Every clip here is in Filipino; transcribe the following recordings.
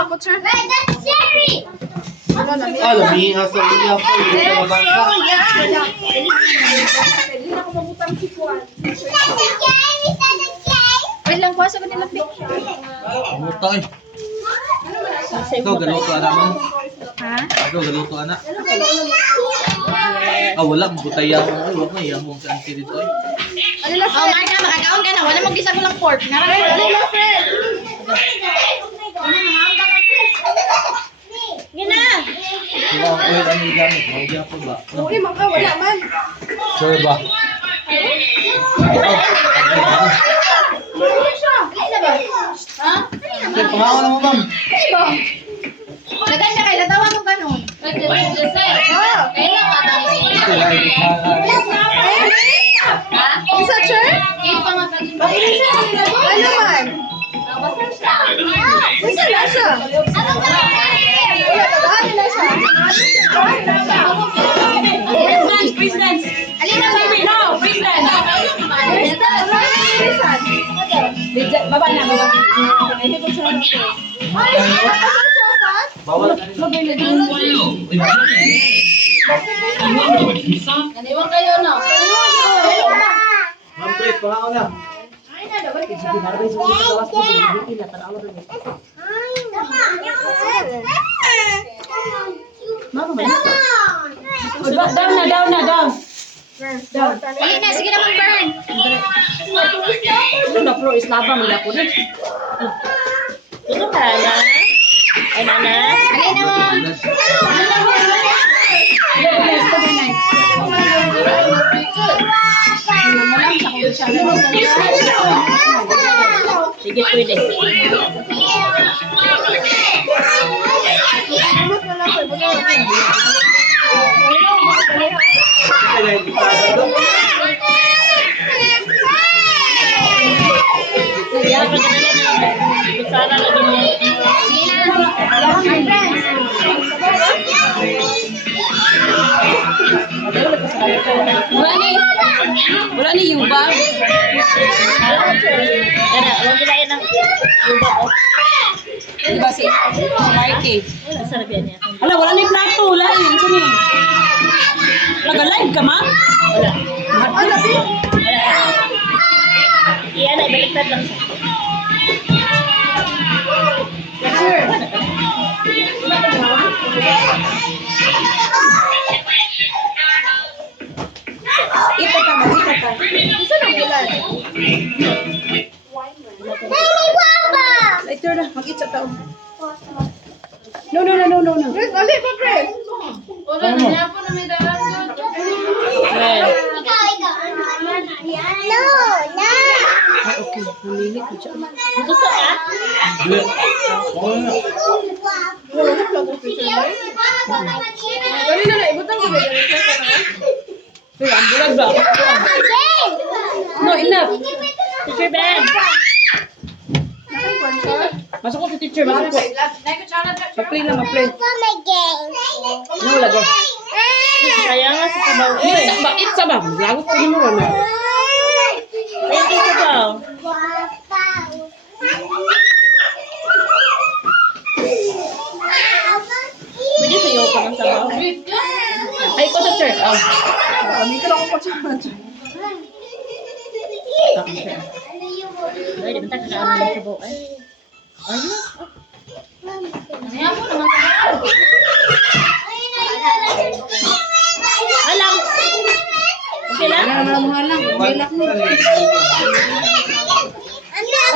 ako, sir. That's Sherry! Lami, asa iya po. Hindi na ako mabutang si Juan. Wait lang, kuha sa kanila picture. Muta eh. Ikaw, galuto anak mo. Ha? Ikaw, galuto anak. Wala. Butaya mo. Ay, wag na. Iyan mo ang auntie dito eh. Ano lang, Fred? Marka, makakaon ka na. Wala mag-isa ko lang pork. Narami. Ano lang, Fred? Yan na. Kung ang oil ang gamit, maudiya po ba? Uy, maka, wala man. Sure ba? Ha? Sir, pangawan mo ma'am. Lagay siya kay latawan mo ganun. Ito lang, Isa, sir? Ano man? Isa na siya. Wala na siya. Freeze dance. Alina ba? No, freeze dance. Baba na, baba. bawal. Naniwang kayo, no? Ma'am, please, pangawan na. Down. Alina, sige na mag-burn. Ano na pro is laba mo na po din. Ito ka na. Ay nana. Alina mo. Sige pwede. Sana lagi mo. Wala ni Yuba. Yana, wag ginain ng Yuba. Diba si Mikey? Masarap yan niya. Ala, wala ni plato. Wala yun. Sini. Nag-live ka, ma? Wala. Wala. Iyan na, ibaliktad lang siya. Ito ka. Isa na bulan. Later na, mag-itsa tao. No. Chris, ali pa, Chris. Well, okay. Namili ko siya. Gusto ka? Dili. Pangawan na. Dali na, ibutang ko. Pero ang bulag ba? No, enough. Teacher Ben. Masuk ko si teacher, masuk ko. Ma-play lang, ma-play. No, lagay. Sayang nga sa sabaw. Bakit sabaw? Lago ko mo na. Thank you, sabaw. Pwede sa'yo pa ng sabaw. Ay, ko sa chair. Kami ka lang ako pa siya. Ay, di ba tayo kailangan ng sabaw? Ay. Alam. Okay lang? Halang. Bilak mo.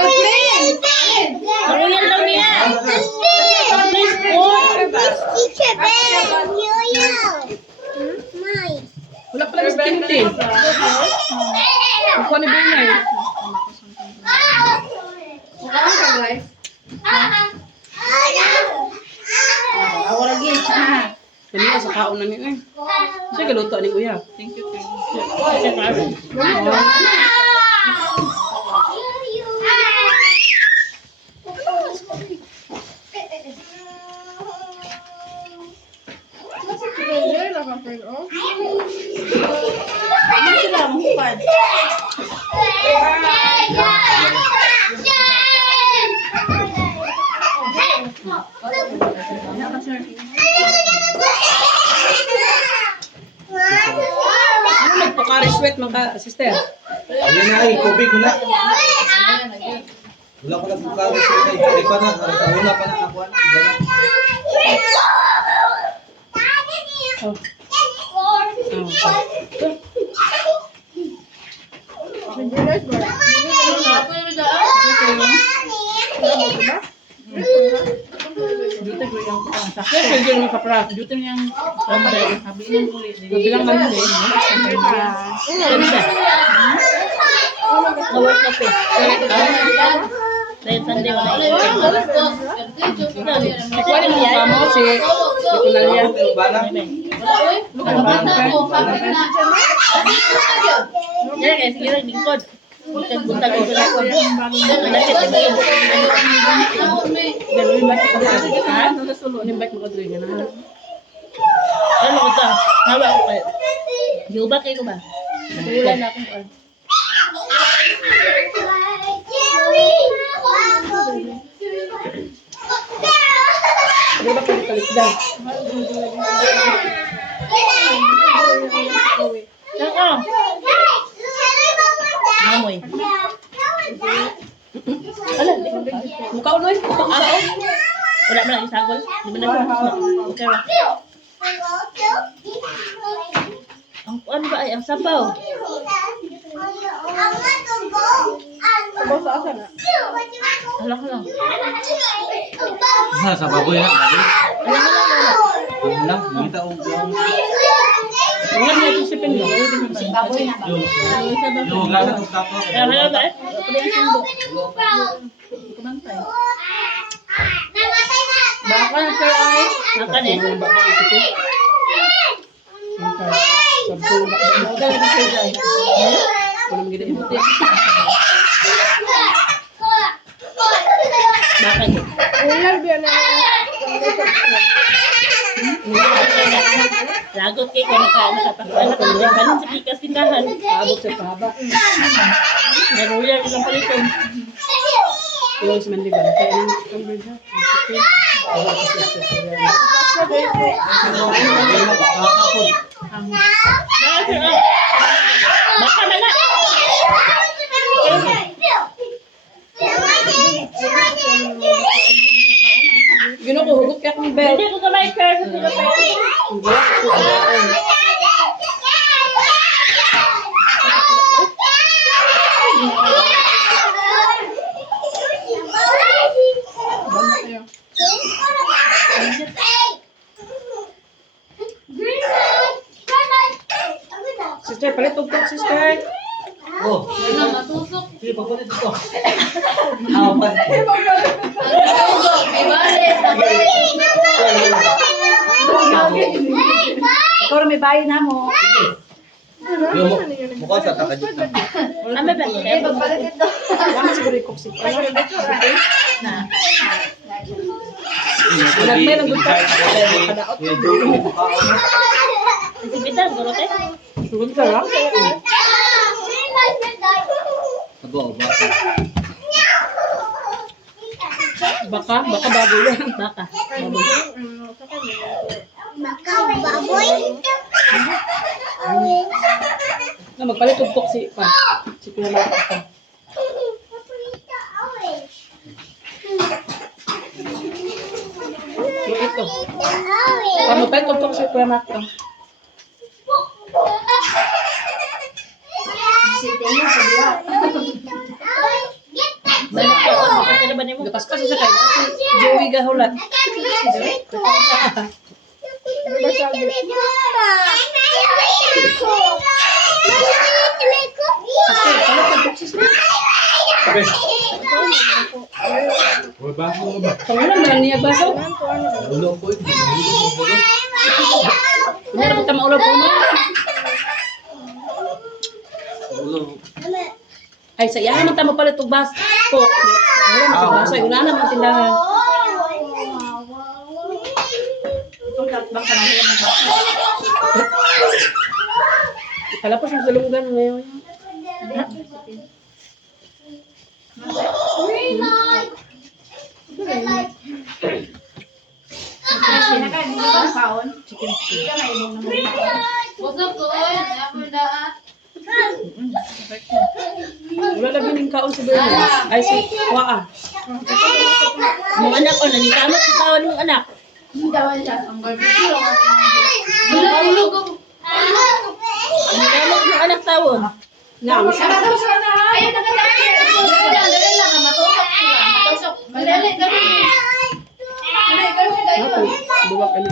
Oy, friend. Royal daw niya. Please, wala pala sa tintin. Kuha ni Bernay. Ako lagi. Kaniya sa kaon na niya. Siya galuto ni Kuya. Thank you. Sila, mahupad. Yeah! sweat mga sister. Ayun na ay, tubig mo na. Wala ko nagkakawin sa inay. Hindi pa na. Sa una pa na nakuha. Oh. Yes, hindi naman kapra. Dito niyang sabi ng kulit. Mabilang man din. Nawal ka po. Dahil Sunday wala yung Kuha naman yung kamo si ito na yan. Yan guys, sige lang, lingkod. Buntag ko na ko. Malapit na ba? Ganun ba? Ha? Nimbat mo ka doon yan. Ano ko to? Hawa ko kayo. Giuba kayo ba? Nakulan na akong kuwan. Di ba palit daw? Saan ka? Mamoy. Ala, di ko pa. Mukha uloy. Wala mo lang yung sagol. Di ba na okay ba? Ang ano ba ay ang sabaw? Sabaw sa asa na. Hala ka lang. Ha, sa baboy na. Baboy. Hala. Yun lang. Nakita ko. Wala na isipin mo. Baboy na ba? Yung gasa ko tapo. Hala ba? Pwede yung sundo. Kumantay. Baka na kayo ay. Makan eh. Sabto na. Baka na kayo ay. Wala magiging ibuti. Makan eh. Ular biya na. Lagot kay kung nakapagpakuan na kung balon sa pikas tindahan. Paabot sa pahaba. Naruyan ilang paliton. Ilang si Mandiban. Kaya nang convert ha. Wala ka sa sister. Baka na na. Gino ko, hugot ka kong belt. Hindi ko kamay sir sa sila pa. Hindi ako kuhaan. Sister, palit tugtog, sister. Oh. Sige, papunit ito. Ah, pa. Ikaw may bayi na mo. Yung mukha sa takadit na. Ame ba? Eh, pagpalit ito. Wala siguro yung cook sister. Na. Nagmay ng good time. Sibitan guro te. Good ka lang. Abo, ba? Baka bago yan. Baka. Na magpalit tugtog si si Kuya Marta pa. Ito. Magpalit tugtog si Kuya Marta. Balik ko. Kasi na ba ni mo? Gapas kasi sa kanya si Joey Gahulat. Sister, palit tugtog sister. Okay. Uy, ba? Pangulang lang niya baso. Ulo ko. Meron ko tama ulo po mo. Ulo. Ay, sa iyahan man tamo palit og bas. Coke. Wala man sa baso. Una na man tindahan. Kalapos mo sa lunggan ngayon. Wala na bining kaon si Bernard. Ay, si Waa. Yung anak ko, nanikamot sa tawad ng anak. Nanikamot ng anak tawon. Nga, misa. Ayun, dali lang, matusok sila. Matusok. Dali, dali. Dali, dali, dali. Buwak ano.